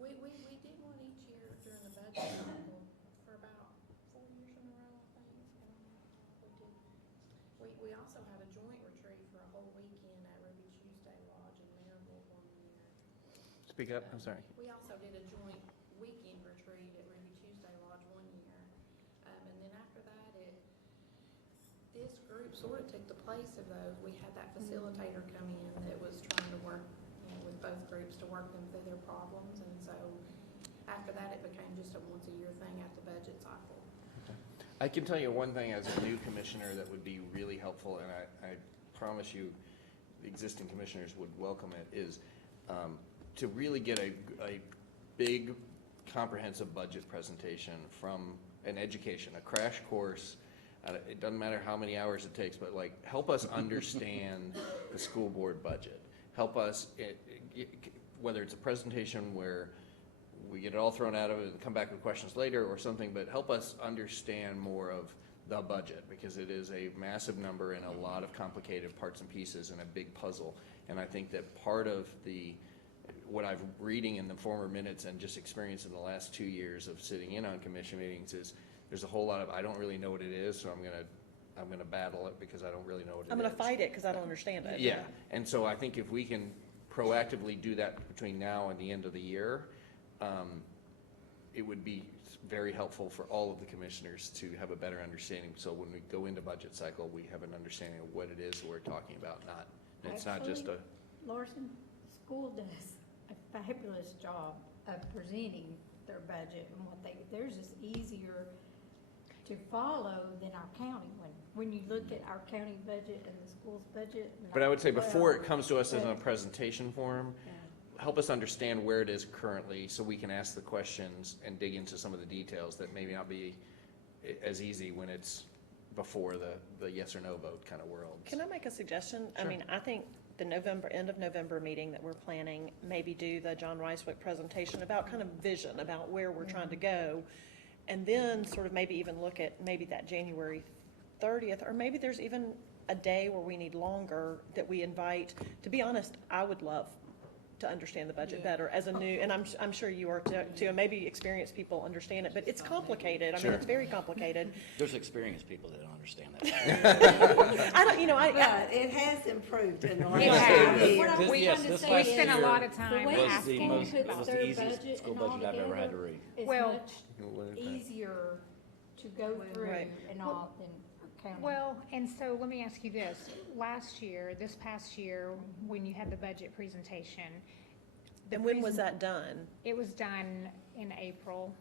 We did one each year during the budget cycle for about 4 years in a row, I think. We also had a joint retreat for a whole weekend at Ruby Tuesday Lodge in Maryville one year. Speak up, I'm sorry. We also did a joint weekend retreat at Ruby Tuesday Lodge one year. And then after that, this group sort of took the place of those. We had that facilitator come in that was trying to work, with both groups to work them through their problems. And so after that, it became just a once-a-year thing at the budget cycle. I can tell you one thing as a new commissioner that would be really helpful, and I promise you, the existing commissioners would welcome it, is to really get a big, comprehensive budget presentation from an education, a crash course. It doesn't matter how many hours it takes, but like, help us understand the school board budget. Help us, whether it's a presentation where we get it all thrown out of it and come back with questions later or something, but help us understand more of the budget, because it is a massive number and a lot of complicated parts and pieces and a big puzzle. And I think that part of what I've reading in the former minutes and just experienced in the last 2 years of sitting in on commission meetings is there's a whole lot of, I don't really know what it is, so I'm gonna battle it because I don't really know what it is. I'm gonna fight it because I don't understand it. Yeah, and so I think if we can proactively do that between now and the end of the year, it would be very helpful for all of the commissioners to have a better understanding. So when we go into budget cycle, we have an understanding of what it is we're talking about, it's not just a, Larson, school does a fabulous job of presenting their budget and what theirs is easier to follow than our county one. When you look at our county budget and the school's budget. but I would say before it well, comes to us as a but- presentation form, help us understand where it is currently so we can ask the questions and dig into some of the details that maybe not be as easy when it's before the yes or no vote kind of world. Can I make a suggestion? I Sure. mean, I think the end of November meeting that we're planning, maybe do the John Ryswick presentation about kind of vision, about where we're trying to go. And then sort of maybe even look at maybe that January 30th, or maybe there's even a day where we need longer that we invite. To be honest, I would love to understand the budget better as a new, and I'm sure you are too, and maybe experienced people understand it, but it's complicated. I mean, Sure. it's very complicated. There's experienced people that don't understand that. I don't, but it has improved in the last It has. few years. What I was We- Yes, trying to this say We last is, spent a year lot of the time way was the asking most, puts it was their the easiest budget school and all budget I've ever had to together read. is Well- much easier to go through Right. and all than county. Well, and so let me ask you this. This past year, when you had the budget presentation. the And when was presen- that done? It was done in April.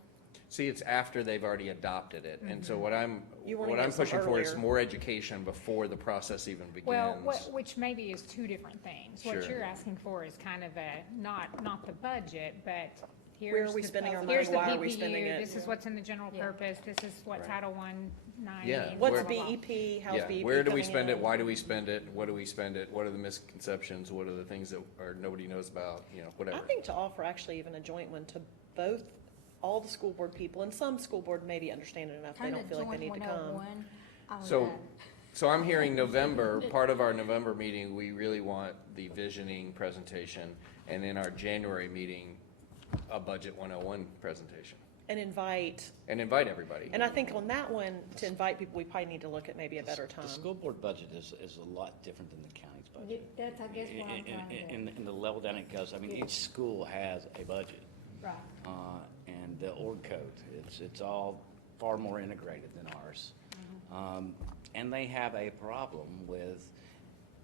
See, it's after they've already adopted it, and so what I'm, You wanna what I'm get some pushing for is earlier. more education before the process even begins. Well, which maybe is two different things. What Sure. you're asking for is kind of a, not the budget, but Where here's are we the- spending our here's money? the Why are we spending PPU, it? this is what's in the general Yeah. purpose, this is what Right. Title I ninety. Yeah. What's Where- BEP? How's Yeah, BEP where do we coming spend it, in? why do we spend it, what do we spend it, what are the misconceptions, what are the things that are, nobody knows about, whatever. I think to offer actually even a joint one to both, all the school board people, and some school board maybe understand it enough, they Kind don't of feel like they joint need to come. 101 on So, that. so I'm hearing November, part of our November meeting, we really want the visioning presentation, and in our January meeting, a Budget 101 presentation, And invite, and invite everybody. and I think on that one, to invite people, we probably need to look at maybe a better time. The school board budget is a lot different than the county's budget. That's, I guess, what I'm trying to. In the level that it goes, I mean, each school has a budget. Right. And the org code, it's all far more integrated than ours. And they have a problem with,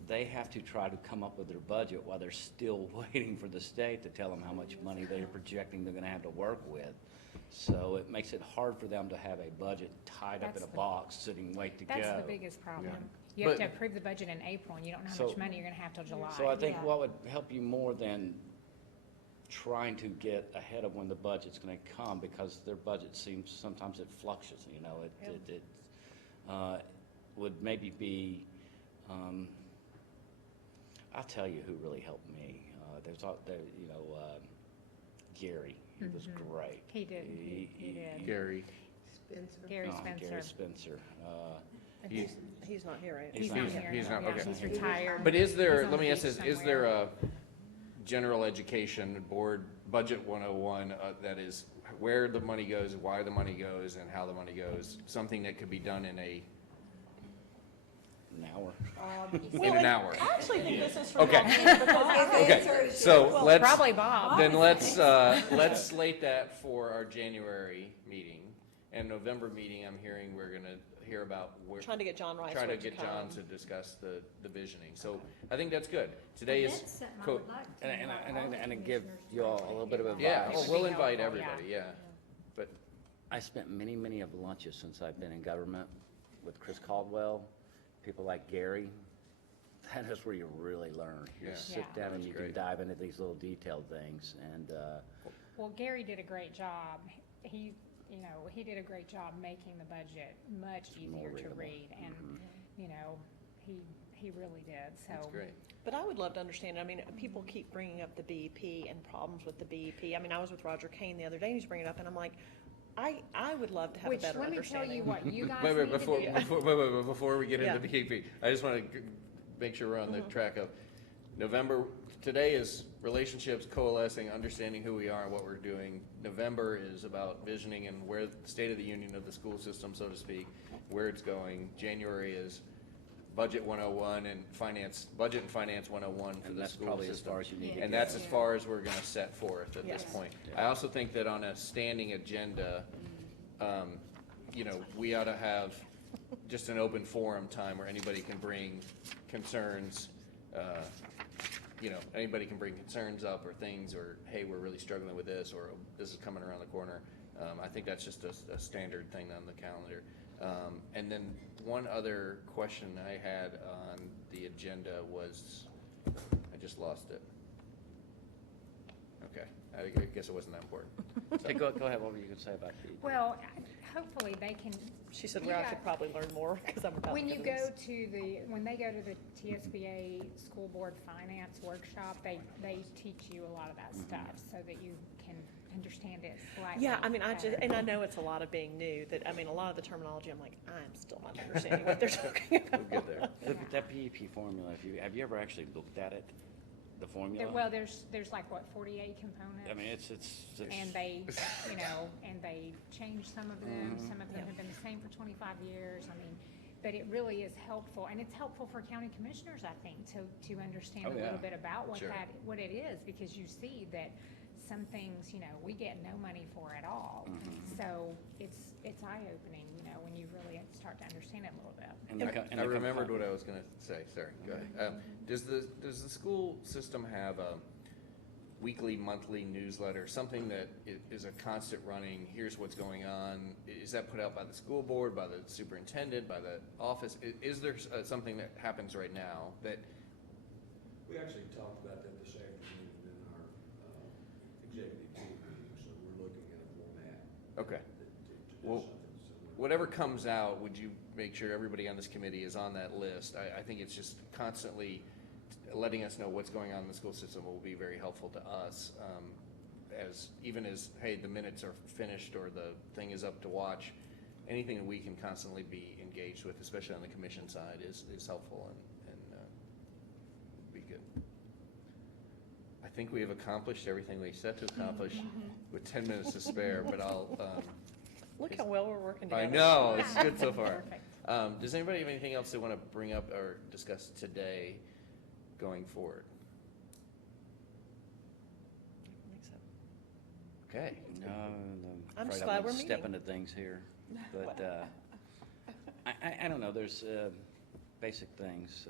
they have to try to come up with their budget while they're still waiting for the state to tell them how much money they're projecting they're gonna have to work with. So it makes it hard for them to have a budget tied up in That's a the- box, sitting, wait to go. That's the biggest problem. Yeah. You have But- to approve the budget in April, and you don't know how So- much money you're gonna have till July. So I think Yeah. what would help you more than trying to get ahead of when the budget's gonna come, because their budget seems, sometimes it fluctuates, would maybe be, I'll tell you who really helped me. Gary, he was great. He did, he did. Gary, Gary Gary Spencer. Spencer. He's not here, right? He's He's- not here. he's not- Yeah, okay. He's retired. but is there, He's on let me the ask beach this, is there somewhere. a general education board, Budget 101, that is where the money goes, why the money goes, and how the money goes? Something that could be done in An hour. an hour? I actually think this is for. Okay. Okay, so Well, let's, probably Bob. then let's slate that for our January meeting. And November meeting, I'm hearing we're gonna hear about where, Trying to get John Rice. trying to to get come. John to discuss the visioning. So I think that's good. Today is, That's something I co- would like to And invite all the I give commissioners you all to a little bit of get yeah, advice. oh, would we'll be invite helpful, everybody, yeah. But, I spent many, many of the lunches since I've been in government with Chris Caldwell, people like Gary. That is where you really learn. You Yeah. sit Yeah. down and That's you great. can dive into these little detailed things, and, Well, Gary did a great job. He did a great job making the budget much easier to readable. read, and, he really did, so. that's great. But I would love to understand, I mean, people keep bringing up the BEP and problems with the BEP. I mean, I was with Roger Kane the other day, and he's bringing it up, and I'm like, I would love to have a Which, better let me tell you understanding. what you guys Wait, need to before, do. before we get Yeah. into BEP, I just want to make sure we're on the track of November. Today is relationships, coalescing, understanding who we are and what we're doing. November is about visioning and where the state of the union of the school system, so to speak, where it's going. January is Budget 101 and Budget and Finance 101 for And the that's school probably as system. far as you need to And go. that's as far as we're gonna set forth at this Yes. point. I also think that on a standing agenda, we ought to have just an open forum time where anybody can bring concerns, anybody can bring concerns up or things, or, hey, we're really struggling with this, or this is coming around the corner. I think that's just a standard thing on the calendar. And then one other question I had on the agenda was, I just lost it. Okay, I guess it wasn't that important. Hey, go ahead, what were you gonna say about BEP? Well, hopefully they can. She said, you well, I got- could probably learn more, because I'm about to When you go go to to when they go to the TSBA School Board Finance Workshop, they teach you a lot of that stuff so that you can understand it slightly. Yeah, I mean, I just, better. and I know it's a lot of being new, that, I mean, a lot of the terminology, I'm like, I'm still not understanding what they're talking about. We'll get there. That BEP formula, have you ever actually looked at it, the formula? Well, there's like, what, 48 components? I mean, it's. And they, and they change some of them, some of them have been the same for 25 years, I mean, but it really is helpful, and it's helpful for county commissioners, I think, to understand Oh, a little yeah. bit about Sure. what it is, because you see that some things, we get no money for at all. So it's eye-opening, when you really start to understand it a little bit. And the co- and I the remembered what I was gonna say, sorry, go ahead. Does the school system have weekly, monthly newsletter, something that is a constant running, here's what's going on? Is that put out by the school board, by the superintendent, by the office? Is there something that happens right now that, We actually talked about that this afternoon in our executive team meeting, so we're looking at a format okay. to do Well, something similar. whatever comes out, would you make sure everybody on this committee is on that list? I think it's just constantly letting us know what's going on in the school system will be very helpful to us. Even as, hey, the minutes are finished or the thing is up to watch, anything that we can constantly be engaged with, especially on the commission side, is helpful and be good. I think we have accomplished everything we set to accomplish with 10 minutes to spare, but I'll, Look how well we're working together. I know, it's good so far. Perfect. Does anybody have anything else they want to bring up or discuss today going forward? Okay. No, I'm just afraid glad I'm we're gonna step meeting. into things here, but, I don't know, there's, basic things.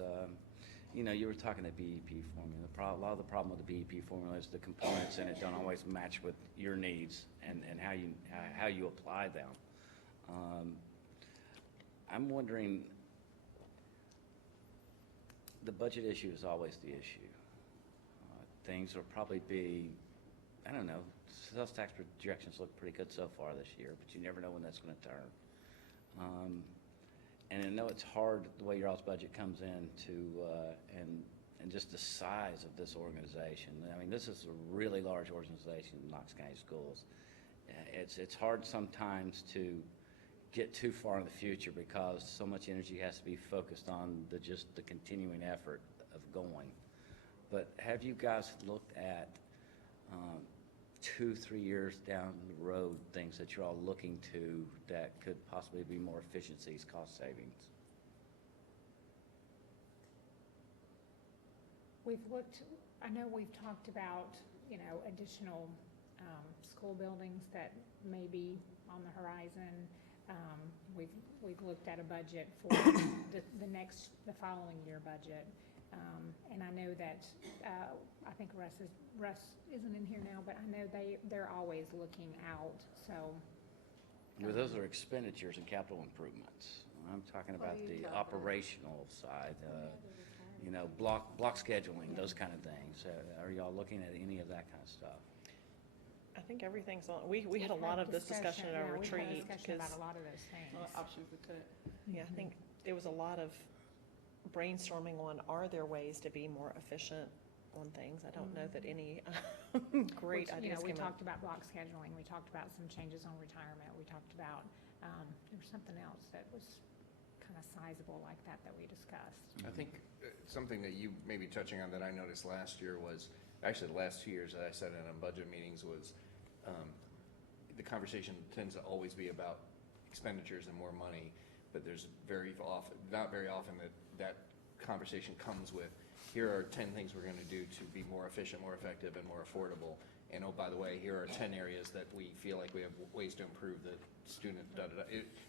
You were talking the BEP formula. A lot of the problem with the BEP formula is the components in it don't always match with your needs and how you apply them. I'm wondering, the budget issue is always the issue. Things will probably be, I don't know, sales tax projections look pretty good so far this year, but you never know when that's gonna turn. And I know it's hard, the way your all's budget comes in and just the size of this organization. I mean, this is a really large organization, Knox County Schools. It's hard sometimes to get too far in the future because so much energy has to be focused on just the continuing effort of going. But have you guys looked at 2-3 years down the road, things that you're all looking to that could possibly be more efficiencies, cost savings? I know we've talked about, additional school buildings that may be on the horizon. We've looked at a budget for the following year budget. And I know that, I think Russ isn't in here now, but I know they're always looking out, so. Well, those are expenditures and capital improvements. I'm talking about the operational side, block scheduling, those kind of things. Are y'all looking at any of that kind of stuff? I think everything's on, we had a lot of this discussion at our Yeah, retreat. we had a discussion 'cause, about a lot of those things. Options to cut. Yeah, I think there was a lot of brainstorming on, are there ways to be more efficient on things? I don't know that any great Which, ideas we came up. talked about block scheduling, we talked about some changes on retirement, we talked about, there was something else that was kind of sizable like that we discussed. I think something that you may be touching on that I noticed last year was, actually the last 2 years that I sat in on budget meetings was, the conversation tends to always be about expenditures and more money, but there's not very often that conversation comes with, here are 10 things we're gonna do to be more efficient, more effective, and more affordable. And oh, by the way, here are 10 areas that we feel like we have ways to improve the student, da-da-da.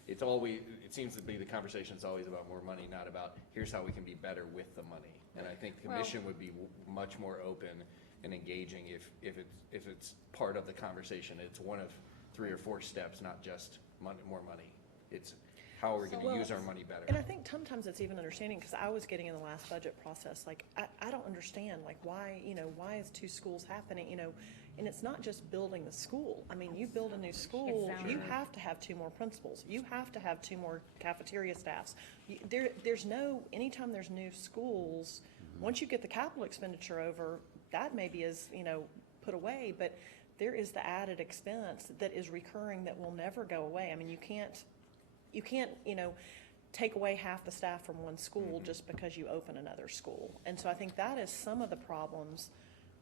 It seems to be the conversation's always about more money, not about, here's how we can be better with the money. And I think the commission would be much more open and engaging if it's part of the conversation. It's one of 3 or 4 steps, not just more money. It's how are we gonna use our money better? And I think sometimes it's even understanding, because I was getting in the last budget process, like, I don't understand, like, why is 2 schools happening, and it's not just building the school. I mean, you build a new school, Exactly. you have to have 2 more principals, you have to have 2 more cafeteria staffs. Anytime there's new schools, once you get the capital expenditure over, that maybe is, put away, but there is the added expense that is recurring that will never go away. I mean, you can't, take away half the staff from one school just because you open another school. And so I think that is some of the problems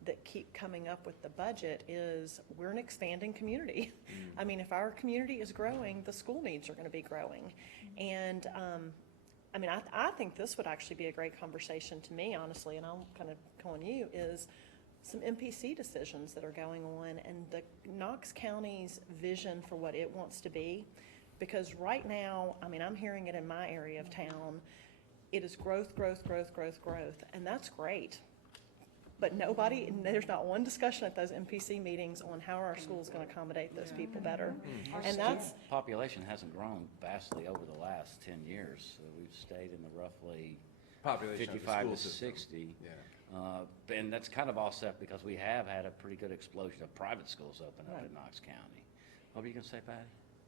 that keep coming up with the budget is we're an expanding community. I mean, if our community is growing, the school needs are gonna be growing. And, I think this would actually be a great conversation to me, honestly, and I'll kind of call on you, is some MPC decisions that are going on and the Knox County's vision for what it wants to be. Because right now, I'm hearing it in my area of town, it is growth, growth, growth, growth, growth, and that's great. but nobody, and there's not one discussion at those MPC meetings on how our school's gonna accommodate those people better. And that's, Population hasn't grown vastly over the last 10 years. So we've stayed in the roughly Population of the 55 school to system. 60. Yeah. And that's kind of offset because we have had a pretty good explosion of private schools open up in Knox County. What were you gonna say, Patty?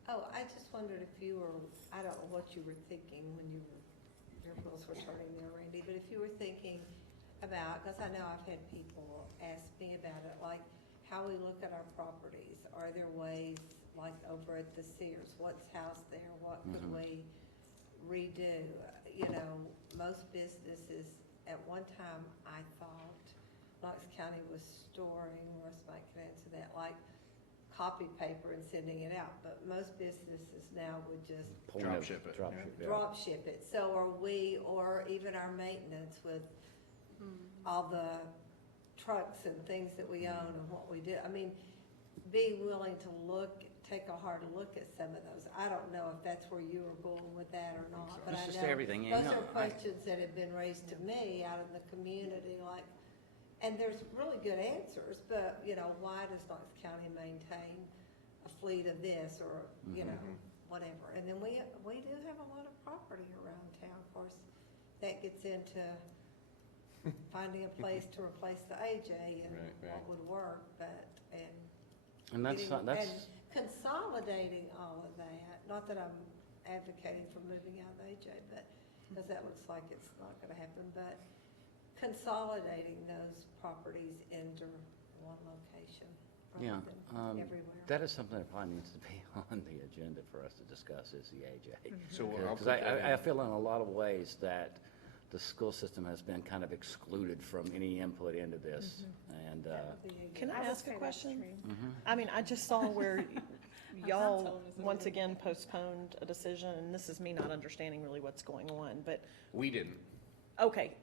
Oh, I just wondered if you were, I don't know what you were thinking when you were, your wheels were turning there, Randy, but if you were thinking about, because I know I've had people ask me about it, like how we look at our properties. Are there ways, like over at the Sears, what's housed there, what could Mhm. we redo? You know, most businesses, at one time, I thought Knox County was storing, or somebody can answer that, like copy paper and sending it out, but most businesses now would just Drop ship it. Drop ship, yeah. drop ship it. So are we, or even our maintenance with all the trucks and things that we own and what we do. I mean, be willing to look, take a hard look at some of those. I don't know if that's where you were going with that or not, but It's I just know everything, you those know, are questions that have been raised to me out in the community, like, and there's really good answers, but, you know, why does Knox County maintain a fleet of this or, you know, whatever? And then we do have a lot of property around town. Of course, that gets into finding a place to replace the AJ and Right, what right. would work, but, And that's, getting- that's, and consolidating all of that, not that I'm advocating for moving out of the AJ, but, because that looks like it's not gonna happen, but consolidating those properties into one location yeah. rather than everywhere. That is something that probably needs to be on the agenda for us to discuss is the AJ. So I'll Because put that I in. feel in a lot of ways that the school system has been kind of excluded from any input into this. And, That would be a can good- I would ask a say that's question? true. I mean, I just saw where y'all telling us once everything. again postponed a decision, and this is me not understanding really what's going on, but, We didn't. okay,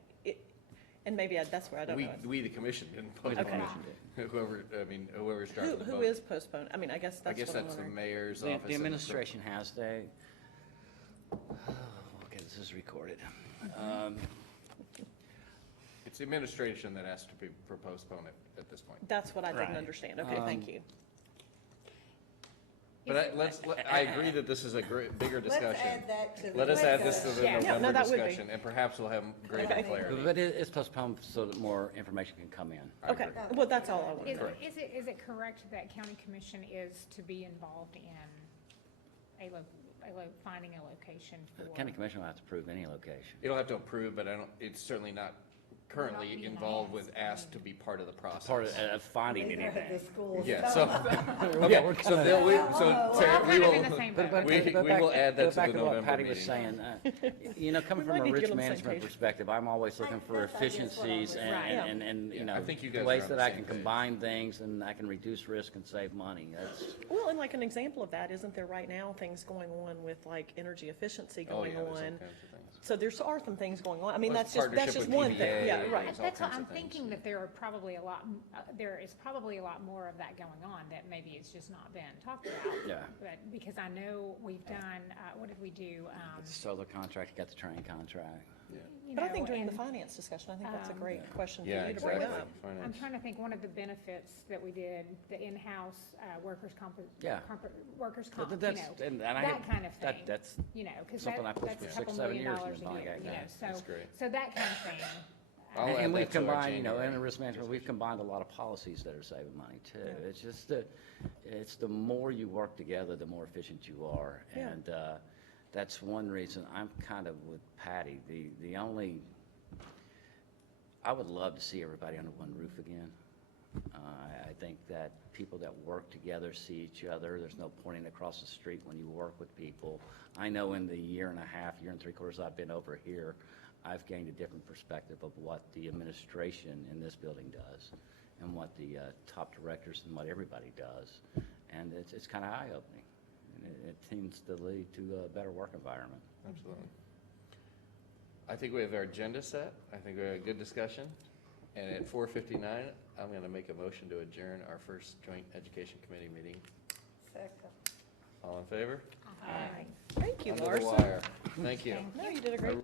and maybe that's where I don't know. We, the commission, didn't We, the postpone commission it. Whoever, I mean, whoever's driving the Who boat. is postponed? I mean, I guess I that's guess what I'm that's the wondering. mayor's The office. the and administration has, okay, this is recorded. It's the administration that has to postpone it at this point. That's what I didn't Right. understand. Okay, thank you. But I agree that this is a bigger Let's discussion. add that to the. Let us add this to the Yeah. Yeah, no, November that would be- discussion, and perhaps we'll have greater Okay. clarity. But it's postponed so that more information can come in. I Okay, agree. well, that's all I wanted. Is it correct that county commission is to be involved in finding a location for? The county commission will have to approve any location. It'll have to approve, but it's certainly not currently being involved asked. with asked to be part of the process. Part of finding Neither have anything. the schools. Yeah, so, Yeah, okay, so then we, so Sarah, we Kind of in will, the same But, boat. but, We- but we back- will add that go to back the what November Patty was meeting. saying, you know, coming We from might a need to risk get on the same management page. perspective, I'm always looking for I guess what I was efficiencies and, saying. and, you Yeah, know, I think you guys are ways on that the I same can page. combine things and I can reduce risk and save money. That's, Well, and like an example of that, isn't there right now things going on with like energy efficiency oh going yeah, there's all on? kinds of things. So there are some things going on. I mean, Well, that's it's just partnership with one thing. PVA, Yeah, right. there's all That's what kinds I'm of things. thinking, that there is probably a lot more of that going on, that maybe it's just not been talked about. yeah. But, because I know we've done, what did we do? Got the solar contract, you got the train contract. You But I know, think during the and finance discussion, I think that's a um, great question for Yeah, you to bring exactly. up. I'm Finance. trying to think, one of the benefits that we did, the in-house workers' comp, Yeah. workers' comp, you That's, know, and I, that kind of thing. that's, you know, because something I pushed that's for a 6, couple 7 million years dollars a in the year, bond you know, act. That's great. so that kind of thing. I'll add and we've that to our combined, you know, January in risk management, we've combined a lot of policies that are saving money too. It's just it's the more you work together, the more efficient you are. Yeah. And that's one reason I'm kind of with Patty. The only, I would love to see everybody under one roof again. I think that people that work together see each other. There's no pointing across the street when you work with people. I know in the year and three quarters I've been over here, I've gained a different perspective of what the administration in this building does and what the top directors and what everybody does. And it's kind of eye-opening. And it seems to lead to a better work environment. Absolutely. I think we have our agenda set. I think we had a good discussion. And at 4:59, I'm going to make a motion to adjourn our first joint education committee meeting. Second. All in favor? Aye. Thank you, Under the Larson. wire. Thank you. Thank No, you did a great